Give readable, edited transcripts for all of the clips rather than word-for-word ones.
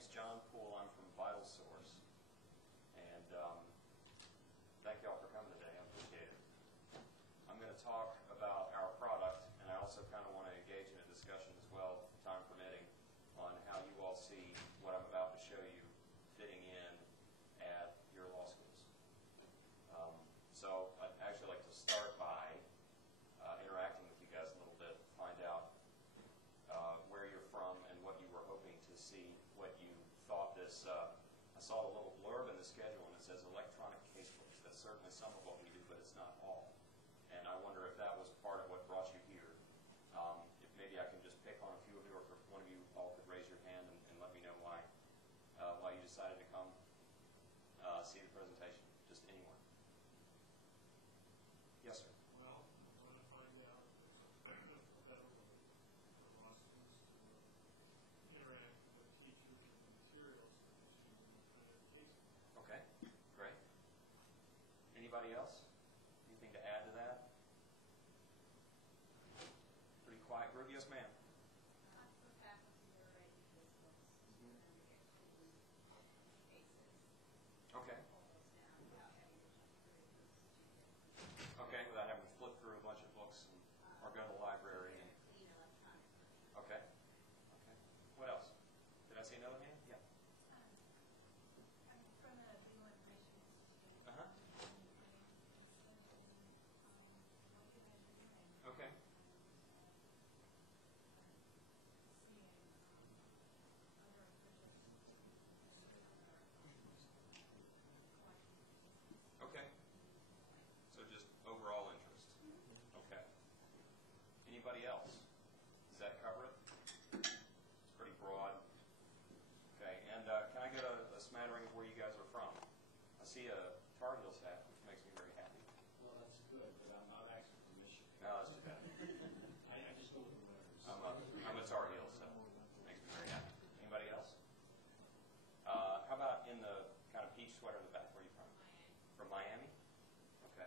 name's John Poole. I'm from VitalSource. And thank you all for coming today. I appreciate it. I'm going to talk about our product, and I also kind of want to engage in a discussion as well, time permitting, on how you all see what I'm about to show you fitting in at your law schools. So I'd actually like to start by interacting with you guys a little bit, find out where you're from and what you were hoping to see, what you thought this, I saw a little blurb in the schedule and it says electronic casebooks. That's certainly some of what we do, but it's not all. And I wonder if that was part of what brought you here. If maybe I can just pick on a few of you, or if one of you all could raise your hand and let me know why you decided to come see the presentation. Just anyone. Yes, sir. Well, I want to find out if there's a better way for law students to interact with teachers and the materials that they should in the casebook. Okay, great. Anybody else? Anything to add to that? Pretty quiet group. Yes, ma'am. Okay. Okay, without having to flip through a bunch of books or go to the library. Okay. Okay. What else? Did I see another hand? Yeah. Uh-huh. Okay. Okay. So just overall interest. Okay. Anybody else? Does that cover it? It's pretty broad. Okay. And can I get a smattering of where you guys are from? I see a Tar Heels hat, which makes me very happy. Well, that's good, but I'm not actually from Michigan. No, that's too bad. I just go with the winners. I'm a Tar Heel, so it makes me very happy. Anybody else? How about in the kind of peach sweater in the back? Where are you from? From Miami? Okay.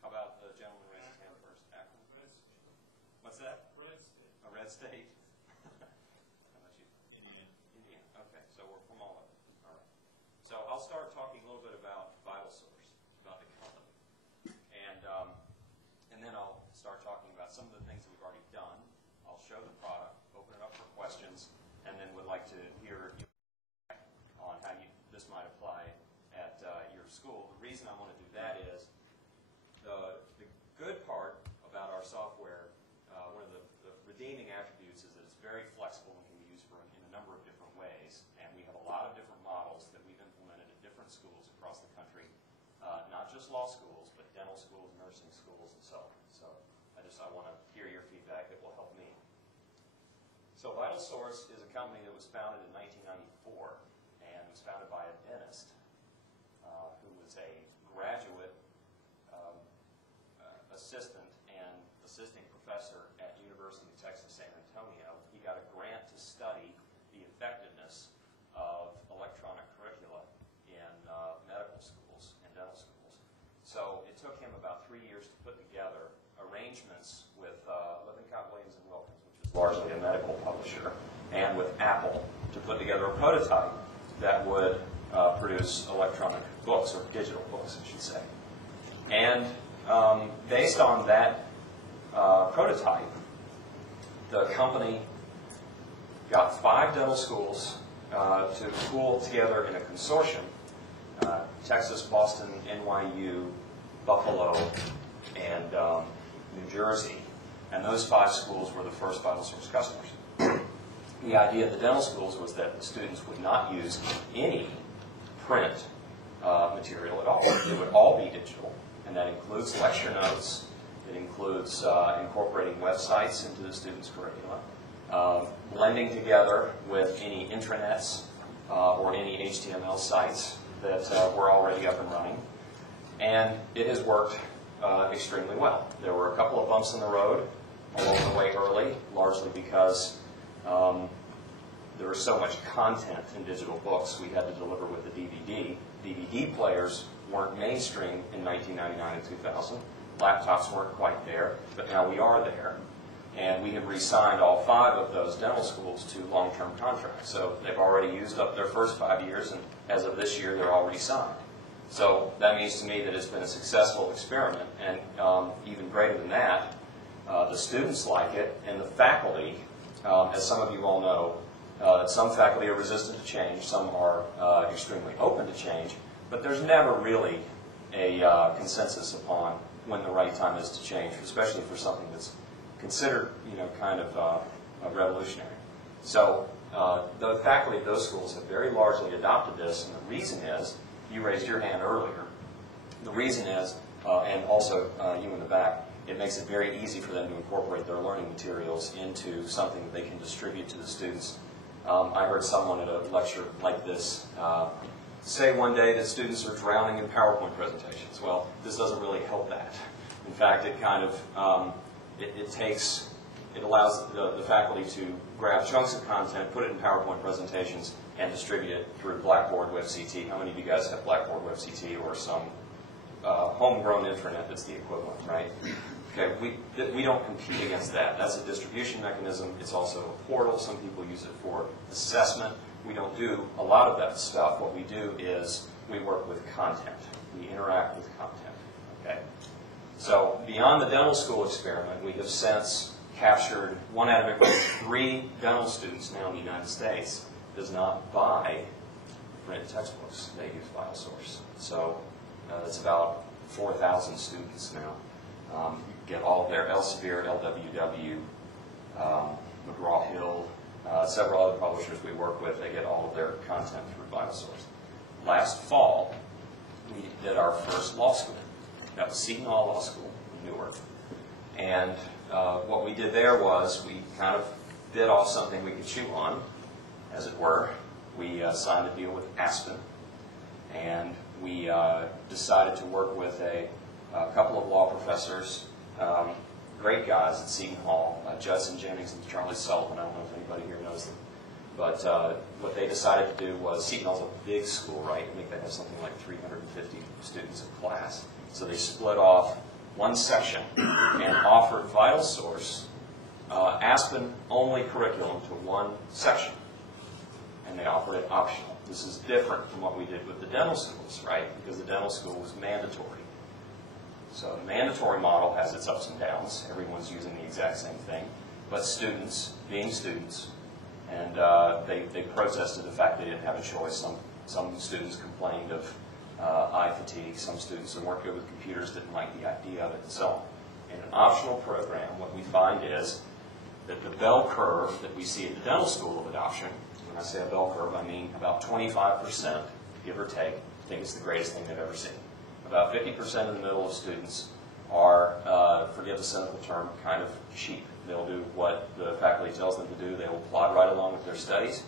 How about the gentleman raised his hand first? Akron? Red state. What's that? Red state. A red state? How about you? Indiana. Indiana. Okay, so we're from all of it. All right. So I'll start talking a little bit about VitalSource, about the company. And then I'll start talking about some of the things that we've already done. I'll show the product, open it up for questions, and then would like to hear your feedback on how this might apply at your school. The reason I want to do that is the good part about our software, one of the redeeming attributes is that it's very flexible and can be used in a number of different ways. And we have a lot of different models that we've implemented at different schools across the country, not just law schools, but dental schools, nursing schools, and so on. So I want to hear your feedback that will help me. So VitalSource is a company that was founded in 1994, and it was founded by a dentist who was a graduate assistant and assisting professor at University of Texas San Antonio. He got a grant to study the effectiveness of electronic curricula in medical schools and dental schools. So it took him about 3 years to put together arrangements with Lippincott, Williams & Wilkins, which is largely a medical publisher, and with Apple to put together a prototype that would produce electronic books, or digital books, I should say. And based on that prototype, the company got 5 dental schools to pool together in a consortium, Texas, Boston, NYU, Buffalo, and New Jersey. And those 5 schools were the first VitalSource customers. The idea of the dental schools was that the students would not use any print material at all. It would all be digital, and that includes lecture notes. It includes incorporating websites into the students' curricula, blending together with any intranets or any HTML sites that were already up and running. And it has worked extremely well. There were a couple of bumps in the road along the way early, largely because there was so much content in digital books we had to deliver with the DVD. DVD players weren't mainstream in 1999 and 2000. Laptops weren't quite there, but now we are there. And we have re-signed all 5 of those dental schools to long-term contracts. So they've already used up their first 5 years, and as of this year, they're already signed. So that means to me that it's been a successful experiment, and even greater than that, the students like it, and the faculty, as some of you all know, some faculty are resistant to change, some are extremely open to change, but there's never really a consensus upon when the right time is to change, especially for something that's considered, kind of revolutionary. So the faculty of those schools have very largely adopted this, and the reason is, you raised your hand earlier, the reason is, and also you in the back, it makes it very easy for them to incorporate their learning materials into something that they can distribute to the students. I heard someone at a lecture like this say one day that students are drowning in PowerPoint presentations. Well, this doesn't really help that. In fact, it kind of, it allows the faculty to grab chunks of content, put it in PowerPoint presentations, and distribute it through Blackboard WebCT. How many of you guys have Blackboard WebCT or some homegrown intranet that's the equivalent, right? Okay, we don't compete against that. That's a distribution mechanism. It's also a portal. Some people use it for assessment. We don't do a lot of that stuff. What we do is we work with content. We interact with content, okay? So beyond the dental school experiment, we have since captured 1 out of every 3 dental students now in the United States does not buy printed textbooks. They use VitalSource. So that's about 4,000 students now. Get all of their Elsevier, LWW, McGraw-Hill, several other publishers we work with, they get all of their content through VitalSource. Last fall, we did our first law school. That was Seton Hall Law School in Newark. And what we did there was we kind of bit off something we could chew on, as it were. We signed a deal with Aspen, and we decided to work with a couple of law professors, great guys at Seton Hall, Judson Jennings and Charlie Sullivan. I don't know if anybody here knows them. But what they decided to do was, Seton Hall's a big school, right? I think they have something like 350 students in class. So they split off one section and offered VitalSource Aspen-only curriculum to one section. And they offered it optional. This is different from what we did with the dental schools, right? Because the dental school was mandatory. So the mandatory model has its ups and downs. Everyone's using the exact same thing. But students, being students, and they protested the fact they didn't have a choice. Some students complained of eye fatigue. Some students who weren't good with computers didn't like the idea of it, and so on. In an optional program, what we find is that the bell curve that we see at the dental school of adoption, when I say a bell curve, I mean about 25%, give or take, think it's the greatest thing they've ever seen. About 50% in the middle of students are, forgive the cynical term, kind of sheep. They'll do what the faculty tells them to do. They will plod right along with their studies.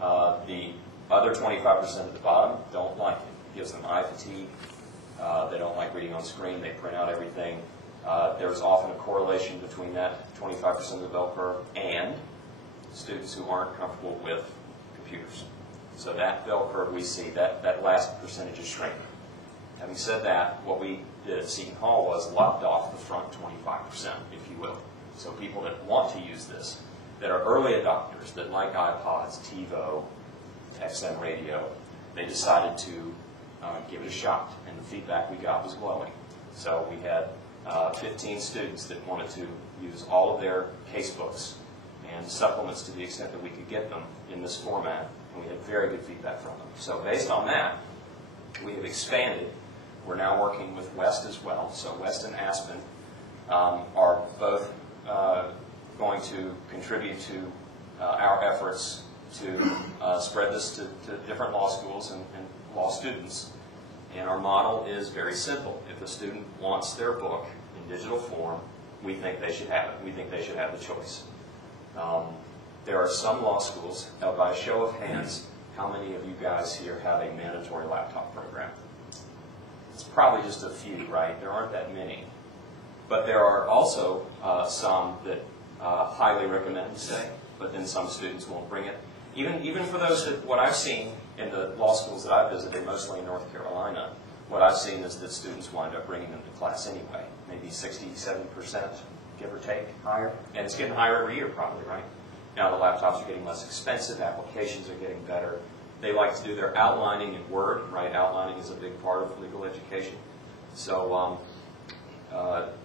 The other 25% at the bottom don't like it. It gives them eye fatigue. They don't like reading on screen. They print out everything. There's often a correlation between that 25% of the bell curve and students who aren't comfortable with computers. So that bell curve we see, that last percentage is shrinking. Having said that, what we did at Seton Hall was lopped off the front 25%, if you will. So people that want to use this, that are early adopters, that like iPods, TiVo, XM radio, they decided to give it a shot, and the feedback we got was glowing. So we had 15 students that wanted to use all of their casebooks and supplements to the extent that we could get them in this format, and we had very good feedback from them. So based on that, we have expanded. We're now working with West as well. So West and Aspen are both going to contribute to our efforts to spread this to different law schools and law students. And our model is very simple. If a student wants their book in digital form, we think they should have it. We think they should have the choice. There are some law schools, by a show of hands, how many of you guys here have a mandatory laptop program? It's probably just a few, right? There aren't that many. But there are also some that highly recommend, say, but then some students won't bring it. Even for those that, what I've seen in the law schools that I've visited, mostly in North Carolina, what I've seen is that students wind up bringing them to class anyway, maybe 60, 70%. give or take, higher. And it's getting higher every year probably, right? Now the laptops are getting less expensive, applications are getting better. They like to do their outlining in Word, right? Outlining is a big part of legal education. So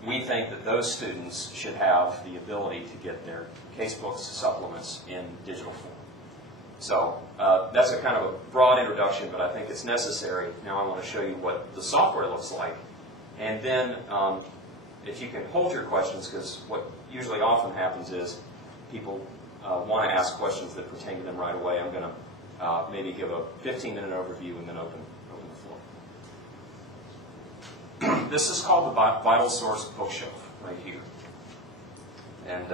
we think that those students should have the ability to get their casebooks, supplements in digital form. So that's a kind of a broad introduction, but I think it's necessary. Now I want to show you what the software looks like. And then if you can hold your questions, because what usually often happens is people want to ask questions that pertain to them right away. I'm going to maybe give a 15-minute overview and then open the floor. This is called the VitalSource Bookshelf right here. And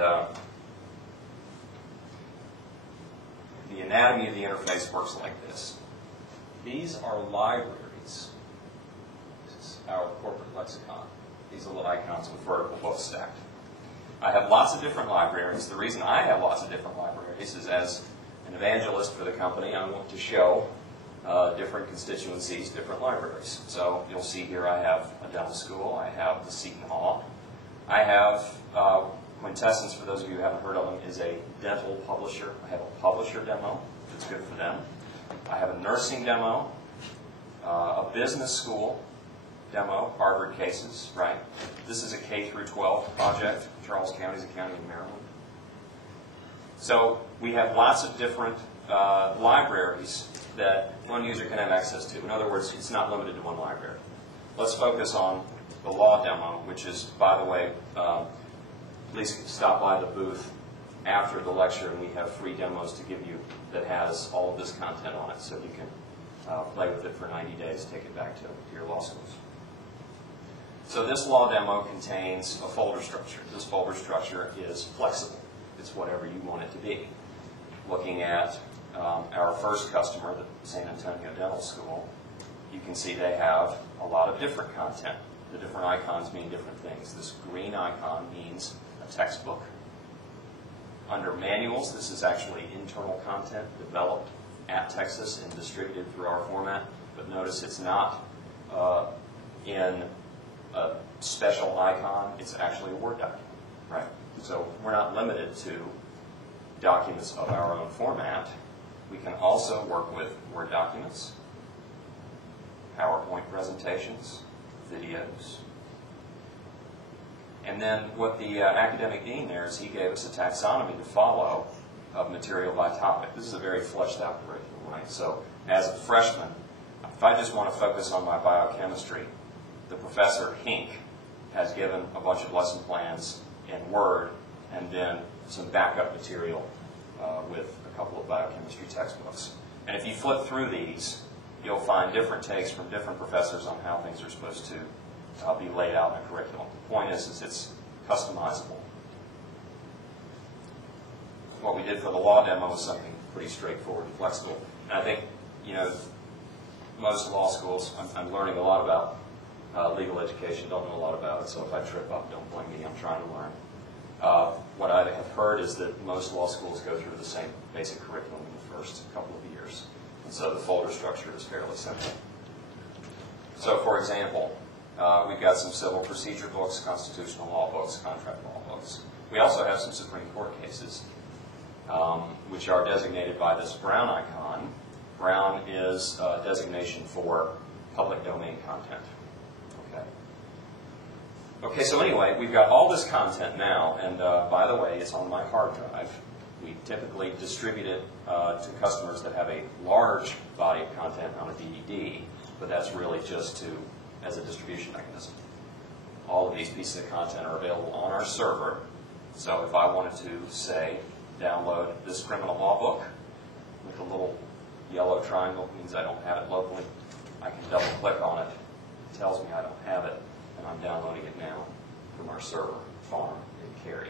the anatomy of the interface works like this. These are libraries. This is our corporate lexicon. These are little icons with vertical books stacked. I have lots of different libraries. The reason I have lots of different libraries is as an evangelist for the company, I want to show different constituencies, different libraries. So you'll see here I have a dental school, I have the Seton Hall, I have Quintessence, for those of you who haven't heard of them, is a dental publisher. I have a publisher demo, that's good for them. I have a nursing demo, a business school demo, Harvard cases, right? This is a K through 12 project. Charles County is a county in Maryland. So we have lots of different libraries that one user can have access to. In other words, it's not limited to one library. Let's focus on the law demo, which is, by the way, please stop by the booth after the lecture, and we have free demos to give you that has all of this content on it, so you can play with it for 90 days, take it back to your law schools. So this law demo contains a folder structure. This folder structure is flexible. It's whatever you want it to be. Looking at our first customer, the San Antonio Dental School, you can see they have a lot of different content. The different icons mean different things. This green icon means a textbook. Under manuals, this is actually internal content developed at Texas and distributed through our format. But notice it's not in a special icon. It's actually a Word document, right? So we're not limited to documents of our own format. We can also work with Word documents, PowerPoint presentations, videos. And then what the academic dean there is, he gave us a taxonomy to follow of material by topic. This is a very fleshed out curriculum, right? So as a freshman, if I just want to focus on my biochemistry, the professor, Hink, has given a bunch of lesson plans in Word and then some backup material with a couple of biochemistry textbooks. And if you flip through these, you'll find different takes from different professors on how things are supposed to be laid out in a curriculum. The point is it's customizable. What we did for the law demo was something pretty straightforward and flexible. And I think, you know, most law schools, I'm learning a lot about legal education, don't know a lot about it, so if I trip up, don't blame me, I'm trying to learn. What I have heard is that most law schools go through the same basic curriculum in the first couple of years. And so the folder structure is fairly simple. So for example, we've got some civil procedure books, constitutional law books, contract law books. We also have some Supreme Court cases, which are designated by this brown icon. Brown is a designation for public domain content. Okay, so anyway, we've got all this content now, and by the way, it's on my hard drive. We typically distribute it to customers that have a large body of content on a DVD, but that's really just as a distribution mechanism. All of these pieces of content are available on our server, so if I wanted to, say, download this criminal law book with a little yellow triangle, it means I don't have it locally. I can double-click on it. It tells me I don't have it. And I'm downloading it now from our server farm in Cary.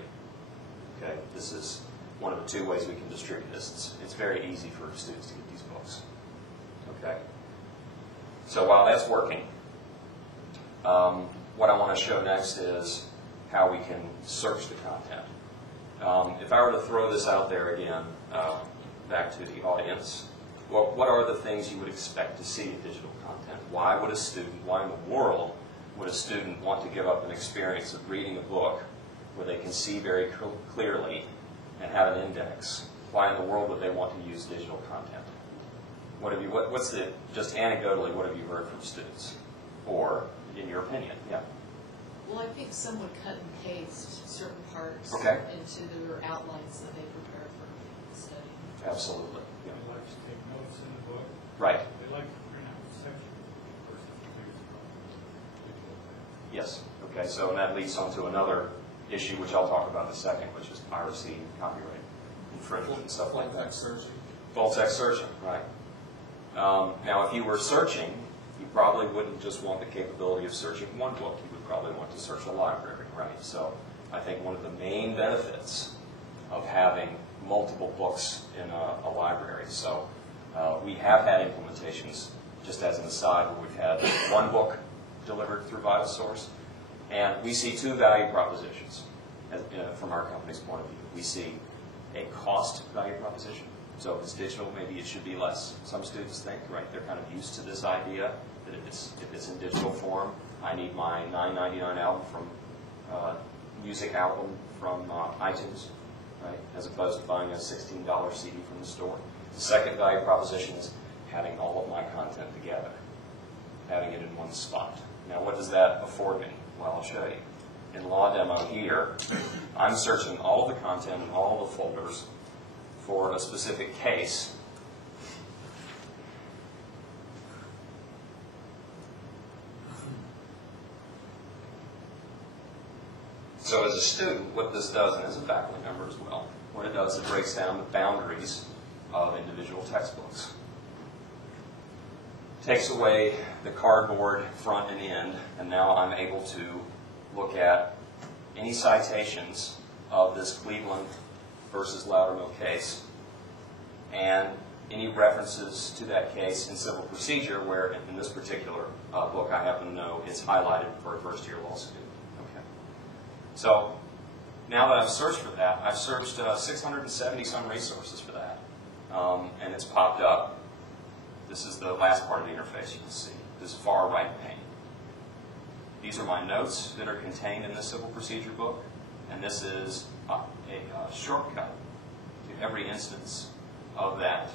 Okay, this is one of the two ways we can distribute this. It's very easy for students to get these books. Okay, so while that's working, what I want to show next is how we can search the content. If I were to throw this out there again, back to the audience, what are the things you would expect to see in digital content? Why would a student, why in the world would a student want to give up an experience of reading a book where they can see very clearly and have an index, why in the world would they want to use digital content? What's the, just anecdotally, what have you heard from students? Or, in your opinion, yeah? Well, I think some would cut and paste certain parts Okay. into their outlines that they prepare for study. Absolutely. They like to take notes in the book. Right. They like to print out sections versus the biggest problem. Yes. Okay, so that leads on to another issue, which I'll talk about in a second, which is piracy and copyright infringement and stuff like that. Full text searching, right. Now, if you were searching, you probably wouldn't just want the capability of searching one book. You would probably want to search a library, right? So I think one of the main benefits of having multiple books in a library. So we have had implementations, just as an aside, where we've had one book delivered through VitalSource, and we see two value propositions from our company's point of view. We see a cost value proposition. So if it's digital, maybe it should be less. Some students think, right, they're kind of used to this idea that if it's in digital form, I need my $9.99 album from music album from iTunes, right, as opposed to buying a $16 CD from the store. The second value proposition is having all of my content together, having it in one spot. Now, what does that afford me? Well, I'll show you. In Law Demo here, I'm searching all of the content and all of the folders for a specific case. So as a student, what this does, and as a faculty member as well, what it does, it breaks down the boundaries of individual textbooks. Takes away the cardboard front and end, and now I'm able to look at any citations of this Cleveland versus Loudermill case, and any references to that case in civil procedure, where in this particular book I happen to know it's highlighted for a first-year law student. Okay. So now that I've searched for that, I've searched 670 some resources for that, and it's popped up. This is the last part of the interface you can see, this far right pane. These are my notes that are contained in the civil procedure book, and this is a shortcut to every instance of that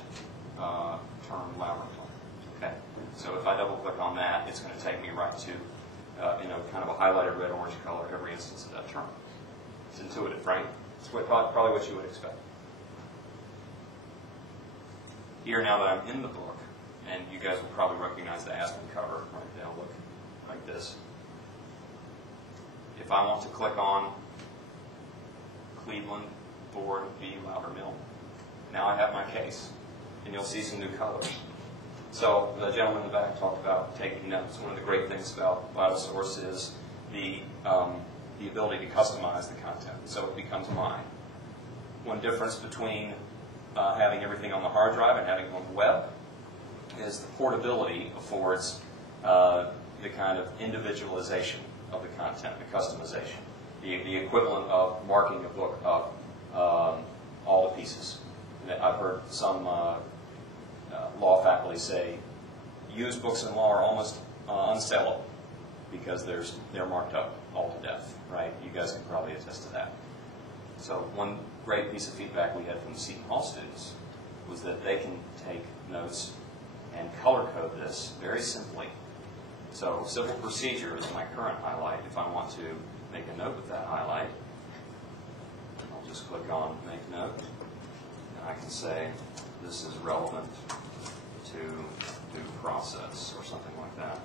term Loudermill. Okay, so if I double click on that, it's going to take me right to kind of a highlighted red orange color every instance of that term. It's intuitive, right? It's probably what you would expect. Here, now that I'm in the book, and you guys will probably recognize the Aspen cover, right? They'll look like this. If I want to click on Cleveland Board v. Loudermill, now I have my case, and you'll see some new colors. So the gentleman in the back talked about taking notes. One of the great things about VitalSource is the ability to customize the content, so it becomes mine. One difference between having everything on the hard drive and having it on the web is the portability affords the kind of individualization of the content, the customization, the equivalent of marking a book up all the pieces. I've heard some law faculty say, used books in law are almost unsellable because they're marked up all to death, right? You guys can probably attest to that. So one great piece of feedback we had from the Seton Hall students was that they can take notes and color code this very simply. So civil procedure is my current highlight. If I want to make a note with that highlight, I'll just click on Make Note, and I can say this is relevant to due process or something like that.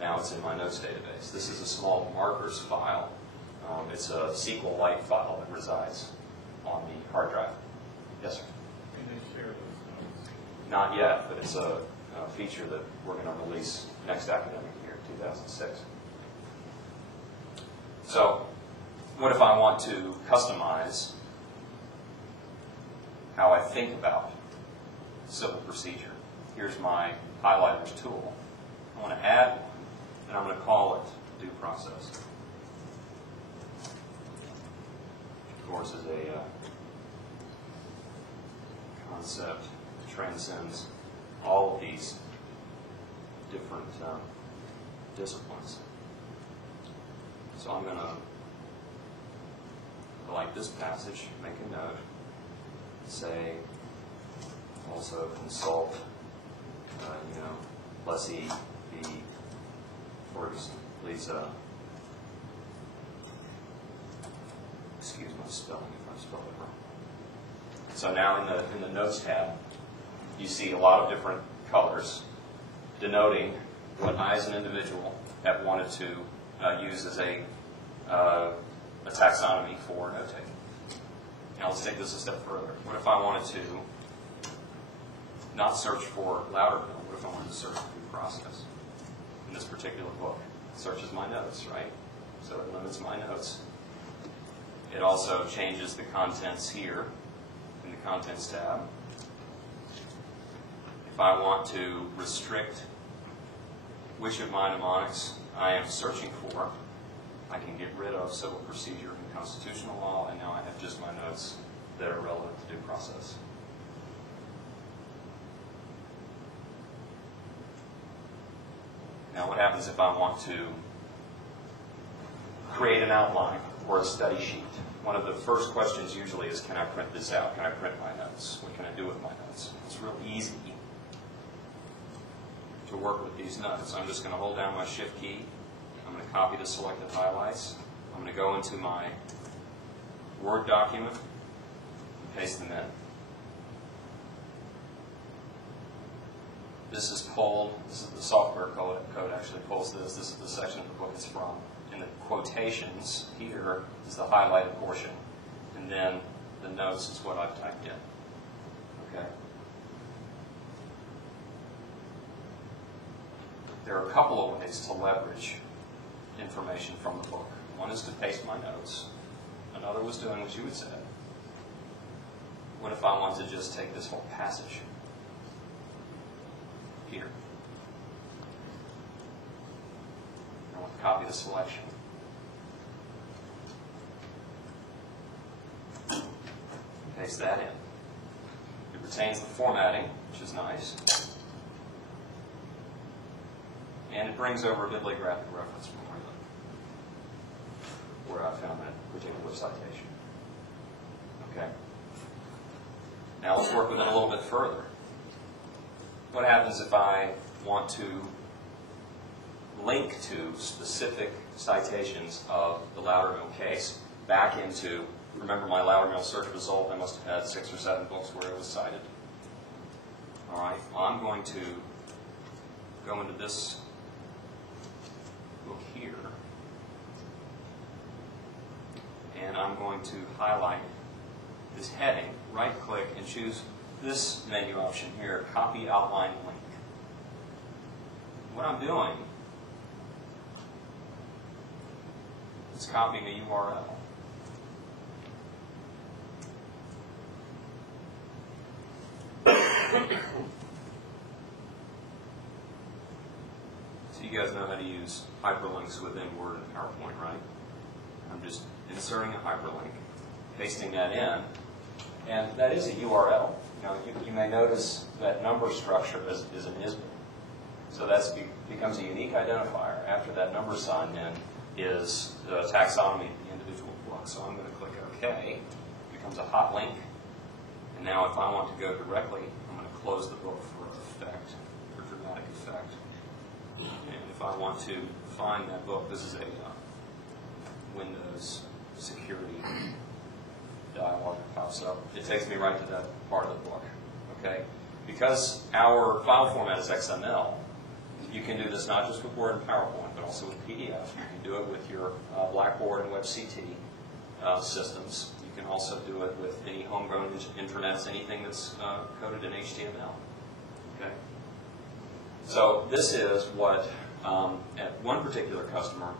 Now it's in my notes database. This is a small markers file. It's a SQLite file that resides on the hard drive. Yes, sir? Can they share those notes? Not yet, but it's a feature that we're going to release next academic year, 2006. So what if I want to customize how I think about civil procedure? Here's my highlighters tool. I want to add one, and I'm going to call it due process. Of course, is a concept that transcends all of these different disciplines. So I'm going to like this passage, make a note, say, also consult, lessee be, please, excuse my spelling if I spelled it wrong. So now in the Notes tab, you see a lot of different colors denoting what I as an individual have wanted to use as a taxonomy for note-taking. Now let's take this a step further. What if I wanted to not search for Loudermill? What if I wanted to search for due process? In this particular book, it searches my notes, right? So it limits my notes. It also changes the contents here in the Contents tab. If I want to restrict which of my mnemonics I am searching for, I can get rid of civil procedure and constitutional law, and now I have just my notes that are relevant to due process. Now what happens if I want to create an outline or a study sheet? One of the first questions usually is, can I print this out? Can I print my notes? What can I do with my notes? It's real easy to work with these notes. I'm just going to hold down my Shift key. I'm going to copy the selected highlights. I'm going to go into my Word document and paste them in. This is pulled, this is the software code actually pulls this. This is the section of the book it's from. In the quotations, here is the highlighted portion. And then the notes is what I've typed in. Okay. There are a couple of ways to leverage information from the book. One is to paste my notes. Another was doing what you had said. What if I want to just take this whole passage here? I want to copy the selection. Paste that in. It retains the formatting, which is nice. And it brings over a bibliographic reference from where I found that particular citation. Okay. Now let's work with it a little bit further. What happens if I want to link to specific citations of the Loudermill case back into, remember my Loudermill search result, I must have had 6 or 7 books where it was cited. All right, I'm going to go into this book here, and I'm going to highlight this heading, right-click, and choose this menu option here, Copy Outline Link. What I'm doing is copying a URL. So you guys know how to use hyperlinks within Word and PowerPoint, right? I'm just inserting a hyperlink, pasting that in, and that is a URL. You may notice that number structure is an ISBN. So that becomes a unique identifier. After that number sign in is the taxonomy of the individual book. So I'm going to click OK. It becomes a hot link. And now if I want to go directly, I'm going to close the book for effect, for dramatic effect. And if I want to find that book, this is a Windows security dialog that pops up. It takes me right to that part of the book. Okay? Because our file format is XML, you can do this not just with Word and PowerPoint, but also with PDF. You can do it with your Blackboard and WebCT systems. You can also do it with any homegrown intranets, anything that's coded in HTML. Okay? So this is what, at one particular customer,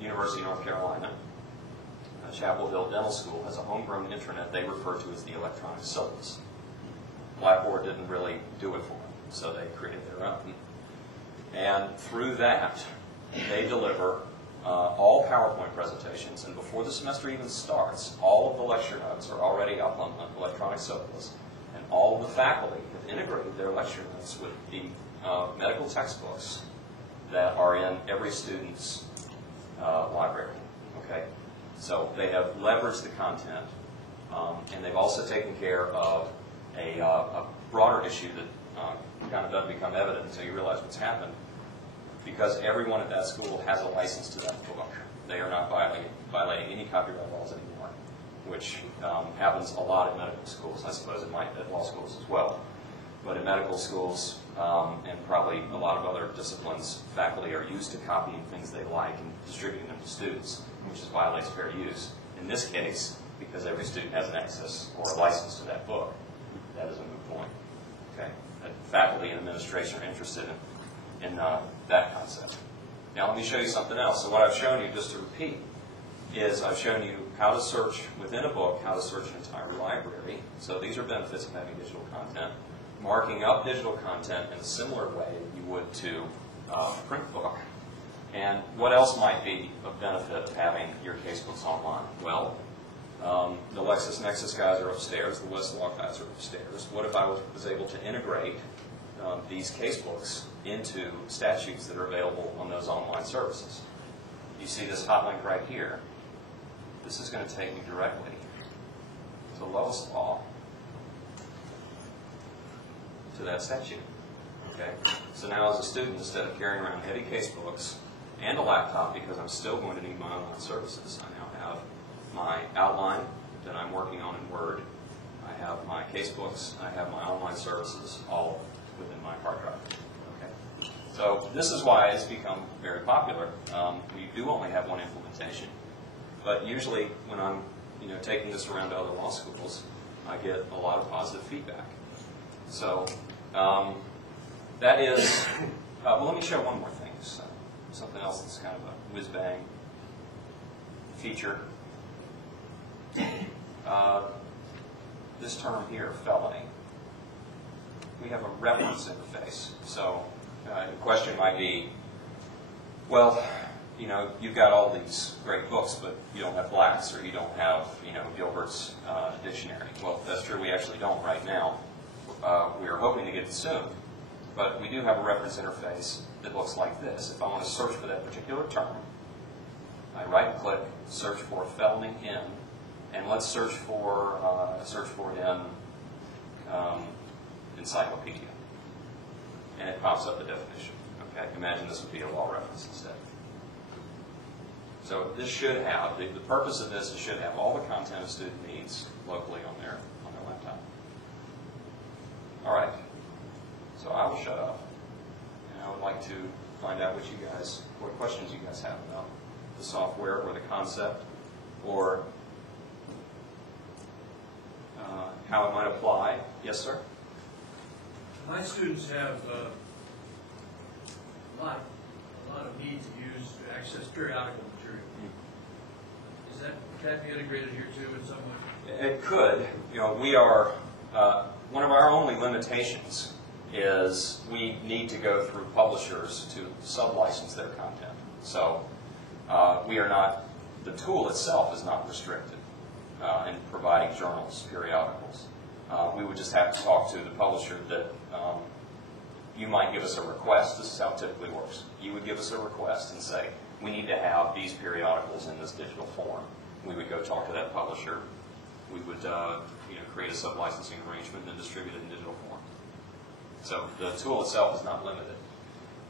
University of North Carolina, Chapel Hill Dental School has a homegrown intranet they refer to as the electronic syllabus. Blackboard didn't really do it for them, so they created their own. And through that, they deliver all PowerPoint presentations, and before the semester even starts, all of the lecture notes are already up on the electronic syllabus, and all of the faculty have integrated their lecture notes with the medical textbooks that are in every student's library. Okay, so they have leveraged the content, and they've also taken care of a broader issue that kind of doesn't become evident until you realize what's happened. Because everyone at that school has a license to that book, they are not violating any copyright laws anymore, which happens a lot at medical schools. I suppose it might at law schools as well. But in medical schools, and probably a lot of other disciplines, faculty are used to copying things they like and distributing them to students, which violates fair use. In this case, because every student has an access or a license to that book, that is a moot point. Okay? Faculty and administration are interested in that concept. Now let me show you something else. So what I've shown you, just to repeat, is I've shown you how to search within a book, how to search an entire library. So these are benefits of having digital content. Marking up digital content in a similar way you would to a print book. And what else might be of benefit of having your casebooks online? Well, the LexisNexis guys are upstairs, the Westlaw guys are upstairs. What if I was able to integrate these casebooks into statutes that are available on those online services? You see this hot link right here. This is going to take me directly to Lois Law, to that statute. Okay? So now as a student, instead of carrying around heavy casebooks and a laptop, because I'm still going to need my online services, I now have my outline that I'm working on in Word. I have my casebooks, I have my online services, all within my hard drive. Okay? So this is why it's become very popular. We do only have one implementation, but usually when I'm taking this around to other law schools, I get a lot of positive feedback. So that is, well, let me show one more thing. So, something else that's kind of a whiz-bang feature. This term here, felony, we have a reference interface. So the question might be, well, you've got all these great books, but you don't have Black's, or you don't have, Gilbert's dictionary. Well, that's true. We actually don't right now. We are hoping to get it soon. But we do have a reference interface that looks like this. If I want to search for that particular term, I right-click, search for felony in, and let's search for it in encyclopedia. And it pops up the definition. Okay, imagine this would be a law reference instead. So this should have, the purpose of this is should have all the content a student needs locally on their laptop. All right, so I will shut up, and I would like to find out what questions you guys have about the software or the concept, or how it might apply. Yes, sir? My students have a lot of need to access periodical material. Can that be integrated here too in some way? It could. We are, one of our only limitations is we need to go through publishers to sub-license their content. So we are not, the tool itself is not restricted in providing journals, periodicals. We would just have to talk to the publisher that you might give us a request. This is how it typically works. You would give us a request and say, we need to have these periodicals in this digital form. We would go talk to that publisher. We would create a sub-licensing arrangement and distribute it in digital form. So the tool itself is not limited.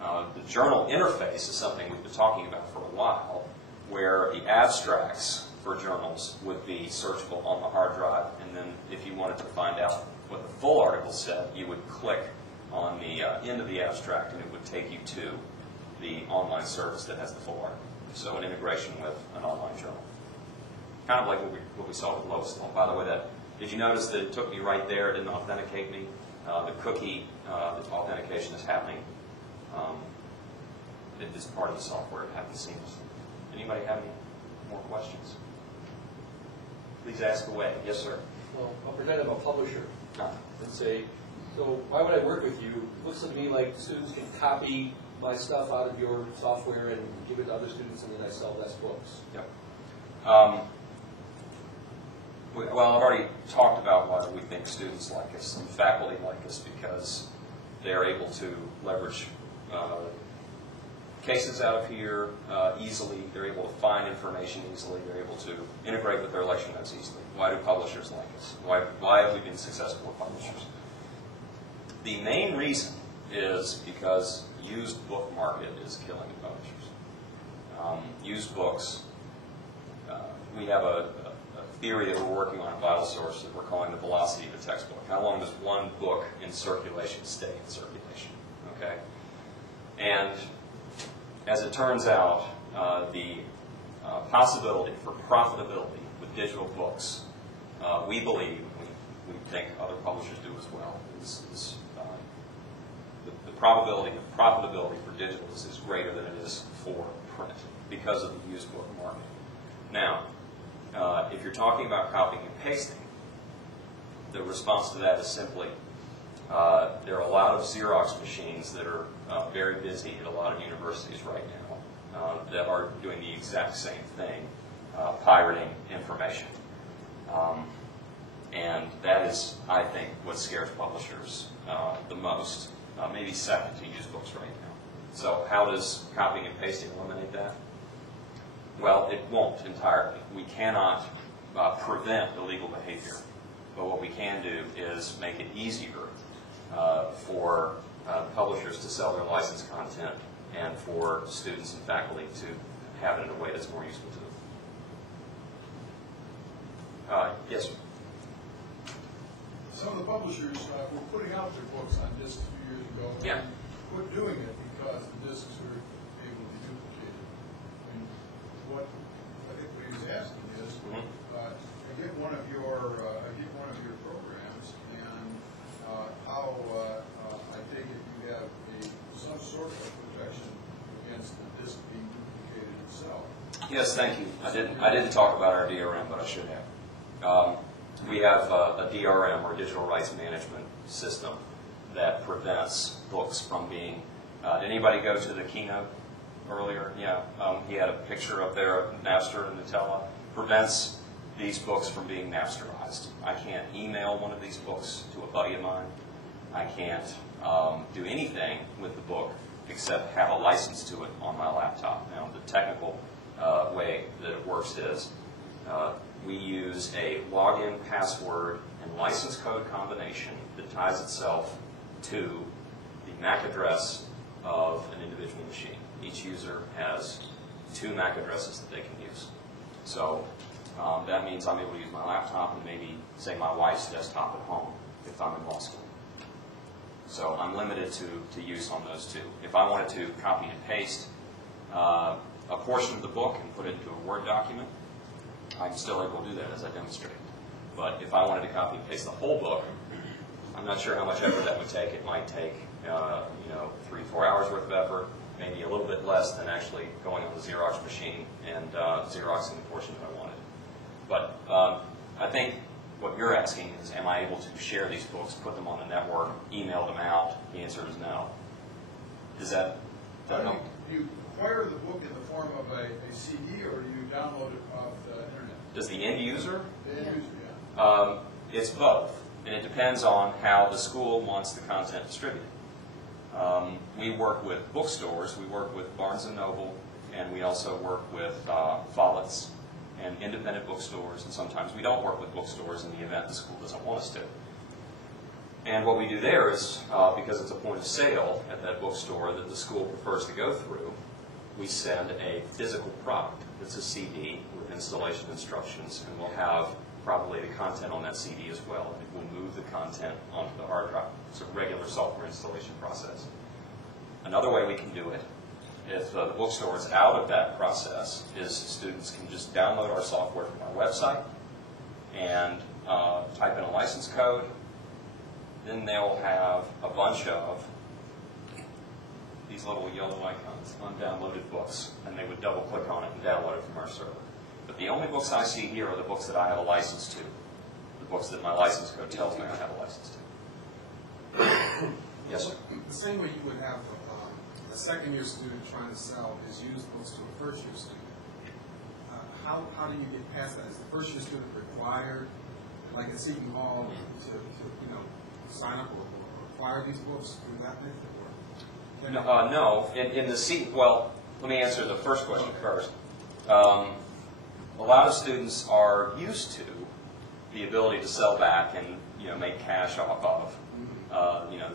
The journal interface is something we've been talking about for a while, where the abstracts for journals would be searchable on the hard drive, and then if you wanted to find out what the full article said, you would click on the end of the abstract, and it would take you to the online service that has the full article. So an integration with an online journal. Kind of like what we saw with Lois Law. By the way, did you notice that it took me right there? It didn't authenticate me. The cookie authentication is happening. It's part of the software. It happens seamlessly. Anybody have any more questions? Please ask away. Yes, sir. Well, I'll pretend I'm a publisher No. and say, so why would I work with you? It looks to me like students can copy my stuff out of your software and give it to other students, and then I sell less books. Yep. Well, I've already talked about why we think students like us and faculty like us, because they're able to leverage cases out of here easily. They're able to find information easily. They're able to integrate with their lecture notes easily. Why do publishers like us? Why have we been successful with publishers? The main reason is because used book market is killing publishers. Used books, we have a theory that we're working on at VitalSource that we're calling the velocity of a textbook. How long does one book in circulation stay in circulation? Okay? And as it turns out, the possibility for profitability with digital books, we believe, we think other publishers do as well, is the probability of profitability for digital is greater than it is for print because of the used book market. Now, if you're talking about copying and pasting, the response to that is simply there are a lot of Xerox machines that are very busy at a lot of universities right now that are doing the exact same thing, pirating information. And that is, I think, what scares publishers the most, maybe second to used books right now. So how does copying and pasting eliminate that? Well, it won't entirely. We cannot prevent illegal behavior. But what we can do is make it easier for publishers to sell their licensed content and for students and faculty to have it in a way that's more useful to them. Yes, sir. Some of the publishers were putting out their books on discs a few years ago. Yeah. And quit doing it because the discs are able to be duplicated. I mean, what I think what he's asking is, I get one of your programs, and how I take it you have some sort of protection against the disc being duplicated itself. Yes, thank you. I didn't talk about our DRM, but I should have. We have a DRM, or digital rights management system, that prevents books from being. Did anybody go to the keynote earlier? Yeah, he had a picture up there of Napster and Nutella. Prevents these books from being Napsterized. I can't email one of these books to a buddy of mine. I can't do anything with the book except have a license to it on my laptop. Now, the technical way that it works is we use a login, password, and license code combination that ties itself to the MAC address of an individual machine. Each user has 2 MAC addresses that they can use. So that means I'm able to use my laptop and maybe, say, my wife's desktop at home if I'm in law school. So I'm limited to use on those 2. If I wanted to copy and paste a portion of the book and put it into a Word document, I'm still able to do that as I demonstrate. But if I wanted to copy and paste the whole book, I'm not sure how much effort that would take. It might take 3-4 hours worth of effort, maybe a little bit less than actually going on the Xerox machine and Xeroxing the portion that I wanted. But I think what you're asking is, am I able to share these books, put them on the network, email them out? The answer is no. Is that help? Do you acquire the book in the form of a CD, or do you download it off the internet? Does the end user? The end user, yeah. It's both, and it depends on how the school wants the content distributed. We work with bookstores, we work with Barnes & Noble, and we also work with Follett's and independent bookstores, and sometimes we don't work with bookstores in the event the school doesn't want us to. And what we do there is, because it's a point of sale at that bookstore that the school prefers to go through, we send a physical product. It's a CD with installation instructions, and we'll have probably the content on that CD as well. And we'll move the content onto the hard drive. It's a regular software installation process. Another way we can do it, if the bookstore is out of that process, is students can just download our software from our website and type in a license code. Then they'll have a bunch of these little yellow icons, undownloaded books, and they would double click on it and download it from our server. But the only books I see here are the books that I have a license to, the books that my license code tells me I have a license to. Yes, sir? The same way you would have a second-year student trying to sell his used books to a first-year student. How do you get past that? Is the first-year student required, like at Seton Hall, to sign up or acquire these books through that method? No. In the Seton, well, let me answer the first question first. A lot of students are used to the ability to sell back and make cash off of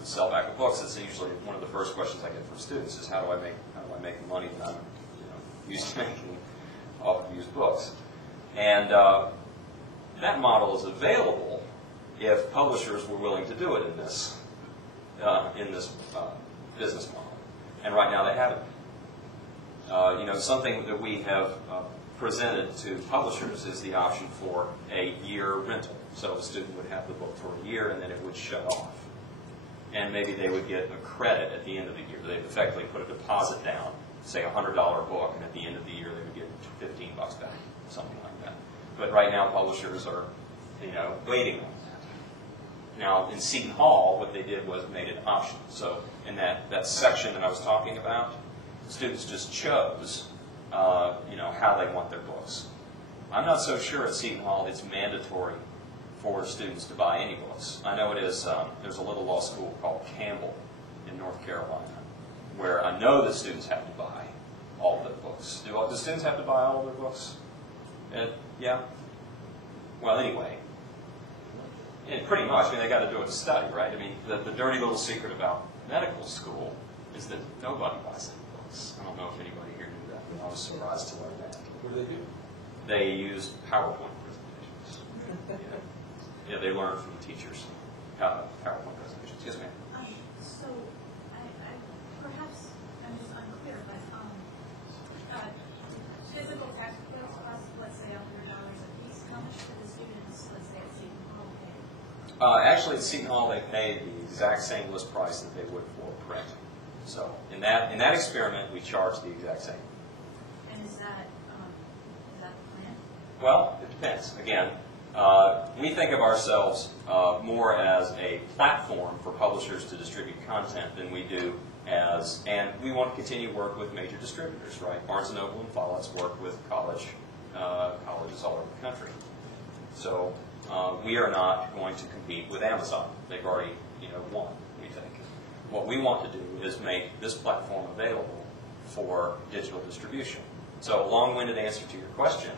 sell back of books. It's usually one of the first questions I get from students is how do I make the money that I'm used to making off of used books. And that model is available if publishers were willing to do it in this business model. And right now they haven't. Something that we have presented to publishers is the option for a year rental. So a student would have the book for a year and then it would shut off. And maybe they would get a credit at the end of the year. They'd effectively put a deposit down, say a $100 book, and at the end of the year they would get $15 back, something like that. But right now publishers are, waiting on that. Now in Seton Hall, what they did was made it optional. So in that section that I was talking about, students just chose, how they want their books. I'm not so sure at Seton Hall it's mandatory for students to buy any books. I know it is. There's a little law school called Campbell in North Carolina, where I know that students have to buy all of their books. Do students have to buy all of their books? Yeah. Well, anyway, pretty much. I mean, they got to do it to study, right? I mean, the dirty little secret about medical school is that nobody buys any books. I don't know if anybody here knew that, but I was surprised to learn that. What do they do? They use PowerPoint presentations. Yeah, they learn from the teachers how PowerPoint presentations. Yes, ma'am. So, perhaps I'm just unclear, but physical textbooks cost, let's say, $100 a piece. How much do the students, let's say, at Seton Hall pay? Actually, at Seton Hall, they pay the exact same list price that they would for print. So, in that experiment, we charge the exact same. And is that the plan? Well, it depends. Again, we think of ourselves more as a platform for publishers to distribute content than we do and we want to continue to work with major distributors, right? Barnes & Noble and Follett's work with colleges all over the country. So we are not going to compete with Amazon. They've already, won, we think. What we want to do is make this platform available for digital distribution. So a long-winded answer to your question,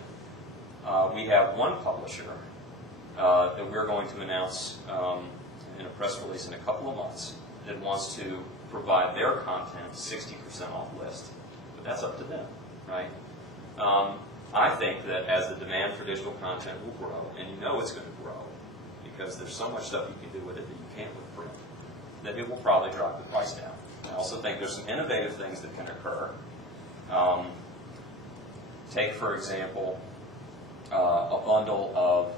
we have one publisher that we're going to announce in a press release in a couple of months that wants to provide their content 60% off list. But that's up to them, right? I think that as the demand for digital content will grow, and it's going to grow, because there's so much stuff you can do with it that you can't with print, that it will probably drive the price down. I also think there's some innovative things that can occur. Take, for example, a bundle of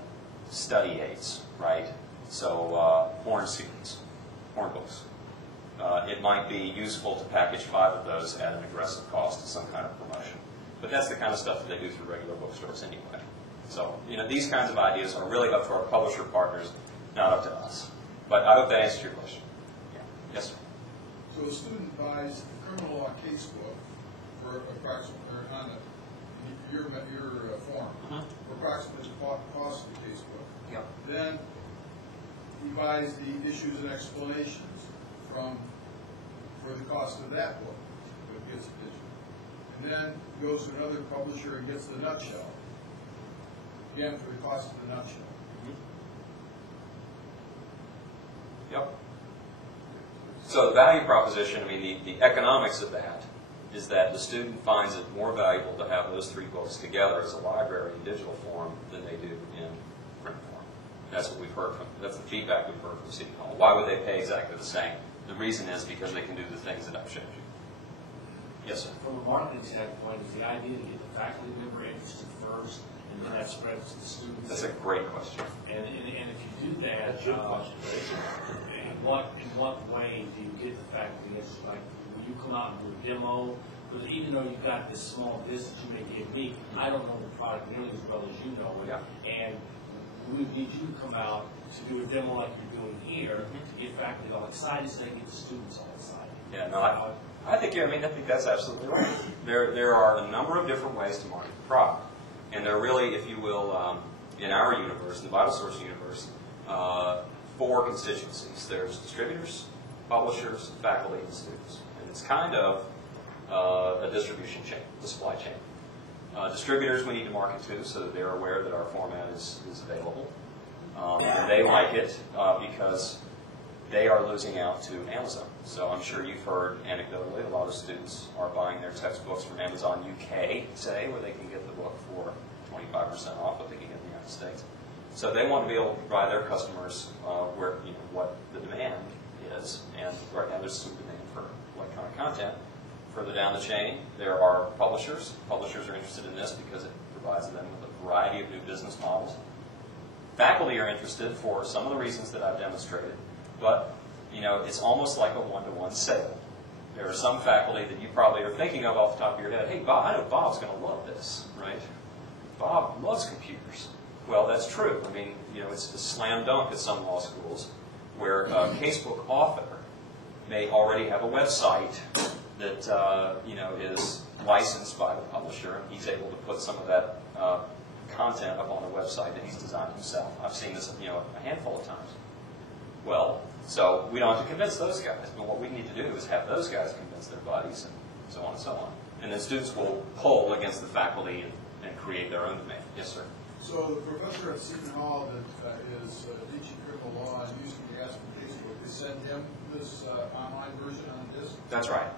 study aids, right? So porn sequence, porn books. It might be useful to package 5 of those at an aggressive cost to some kind of promotion. But that's the kind of stuff that they do through regular bookstores anyway. So, these kinds of ideas are really up to our publisher partners, not up to us. But I hope that answers your question. Yeah. Yes, sir. So a student buys the criminal law casebook for approximately, on your form, for approximately the cost of the casebook. Yeah. Then he buys the issues and explanations for the cost of that book, but gets digital. And then goes to another publisher and gets the nutshell, again for the cost of the nutshell. Yep. So the value proposition, the economics of that is that the student finds it more valuable to have those 3 books together as a library in digital form than they do in print form. That's what we've heard that's the feedback we've heard from Seton Hall. Why would they pay exactly the same? The reason is because they can do the things that I've showed you. Yes, sir. From a marketing standpoint, is the idea to get the faculty member interested first, and then that spreads to the students? That's a great question. And if you do that, That's your question. in what way do you get the faculty interested? Like, will you come out and do a demo? Because even though you've got this small business you may give me, I don't know the product nearly as well as you know it. Yeah. And we would need you to come out to do a demo like you're doing here to get faculty all excited so they get the students all excited. Yeah, no, I think that's absolutely right. There are a number of different ways to market the product. And they're really, if you will, in our universe, the VitalSource universe, 4 constituencies. There's distributors, publishers, faculty, and students. And it's kind of a distribution chain, the supply chain. Distributors we need to market to so that they're aware that our format is available. And they like it because they are losing out to Amazon. So I'm sure you've heard anecdotally a lot of students are buying their textbooks from Amazon UK, say, where they can get the book for 25% off what they can get in the United States. So they want to be able to provide their customers where what the demand is. And right now there's some demand for electronic content. Further down the chain, there are publishers. Publishers are interested in this because it provides them with a variety of new business models. Faculty are interested for some of the reasons that I've demonstrated, but it's almost like a one-to-one sale. There are some faculty that you probably are thinking of off the top of your head. Hey, Bob, I know Bob's going to love this, right? Bob loves computers. Well, that's true. I mean, it's a slam dunk at some law schools where a casebook author may already have a website that is licensed by the publisher, and he's able to put some of that content up on a website that he's designed himself. I've seen this a handful of times. Well, so we don't have to convince those guys, but what we need to do is have those guys convince their buddies, and so on and so on. And then students will poll against the faculty and create their own demand. Yes, sir? So the professor at Seton Hall that is teaching criminal law and using the Aspen Casebook, they send him this online version on disk? That's right.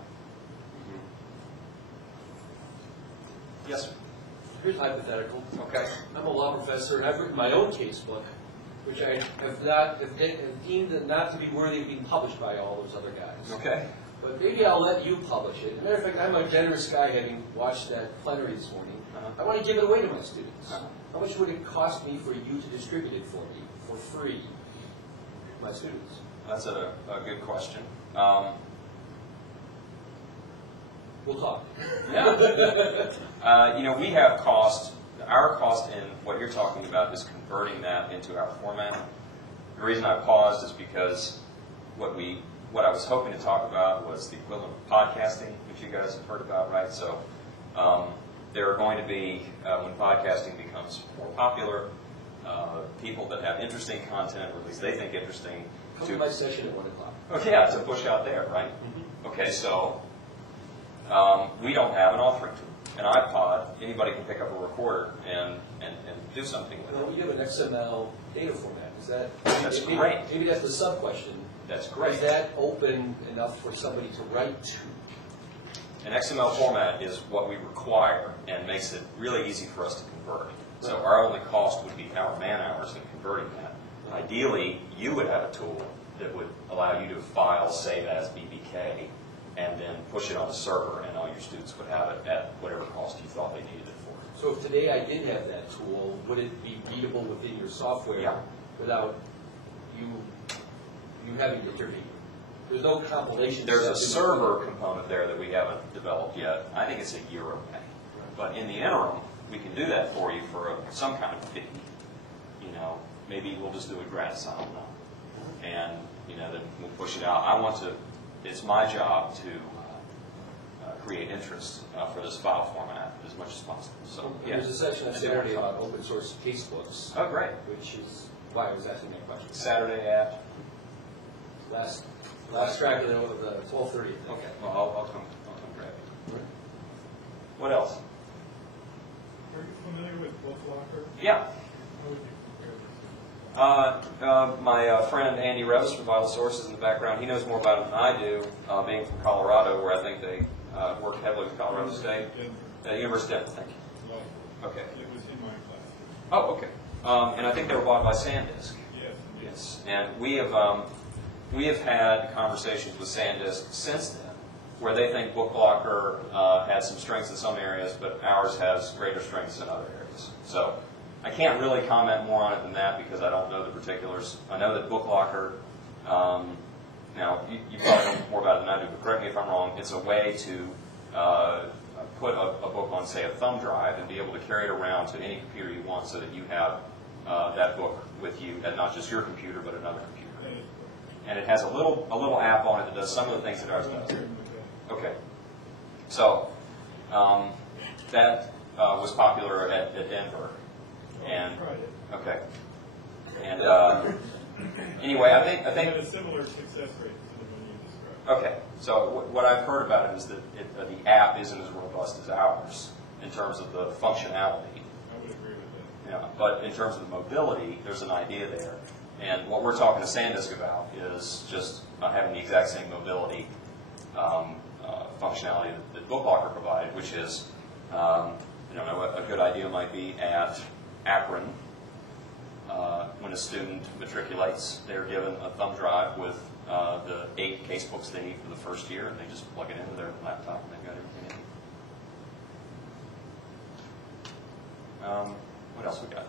Yes, sir? Here's a hypothetical. Okay. I'm a law professor, and I've written my own casebook, which I have deemed not to be worthy of being published by all those other guys. Okay. But maybe I'll let you publish it. As a matter of fact, I'm a generous guy, having watched that plenary this morning. I want to give it away to my students. How much would it cost me for you to distribute it for me, for free, to my students? That's a good question. We'll talk. Yeah. We have cost. Our cost in what you're talking about is converting that into our format. The reason I paused is because what I was hoping to talk about was the equivalent of podcasting, which you guys have heard about, right? So there are going to be, when podcasting becomes more popular, people that have interesting content, or at least they think interesting. Come to my session at 1 o'clock. Okay, yeah, to push out there, right? Mm-hmm. Okay, so we don't have an authoring tool. An iPod, anybody can pick up a recorder and do something with it. Well, you have an XML data format. Is that? That's great. Maybe that's the sub-question. That's great. Is that open enough for somebody to write to? An XML format is what we require and makes it really easy for us to convert. So our only cost would be our man-hours in converting that. Ideally, you would have a tool that would allow you to file, save as BBK, and then push it on a server, and all your students would have it at whatever cost you thought they needed it for. So if today I did have that tool, would it be readable within your software without you having to intervene? There's no compilation. There's a server component there that we haven't developed yet. I think it's a euro pay. But in the interim, we can do that for you for some kind of fee. Maybe we'll just do it gratis, I don't know. And, then we'll push it out. It's my job to create interest for this file format as much as possible. So, yeah. There's a section on Saturday about open source casebooks. Oh, great. Which is why I was asking that question. Saturday at? Last track of the 12:30. Okay. Well, I'll come grab you. What else? Are you familiar with BookLocker? Yeah. How would you compare this? My friend Andy Revis from VitalSource is in the background. He knows more about it than I do, being from Colorado, where I think they work heavily with Colorado State. University of Denver, thank you. Well, Okay. it was in my class. Oh, okay. And I think they were bought by SanDisk. Yes. Yes. And we have had conversations with SanDisk since then, where they think BookLocker has some strengths in some areas, but ours has greater strengths in other areas. So I can't really comment more on it than that because I don't know the particulars. I know that BookLocker, now you probably know more about it than I do, but correct me if I'm wrong, it's a way to put a book on, say, a thumb drive and be able to carry it around to any computer you want so that you have that book with you at not just your computer, but another computer. And it has a little app on it that does some of the things that ours does. Okay. So that was popular at Denver. And okay. And anyway, I think had a similar success rate to the one you described. Okay, so what I've heard about it is that the app isn't as robust as ours in terms of the functionality. I would agree with that. Yeah, but in terms of the mobility, there's an idea there. And what we're talking to SanDisk about is just having the exact same mobility functionality that BookLocker provided, which is, I don't know, a good idea might be at Akron, when a student matriculates, they're given a thumb drive with the 8 casebooks they need for the first year, and they just plug it into their laptop, and they've got everything in. What else we got?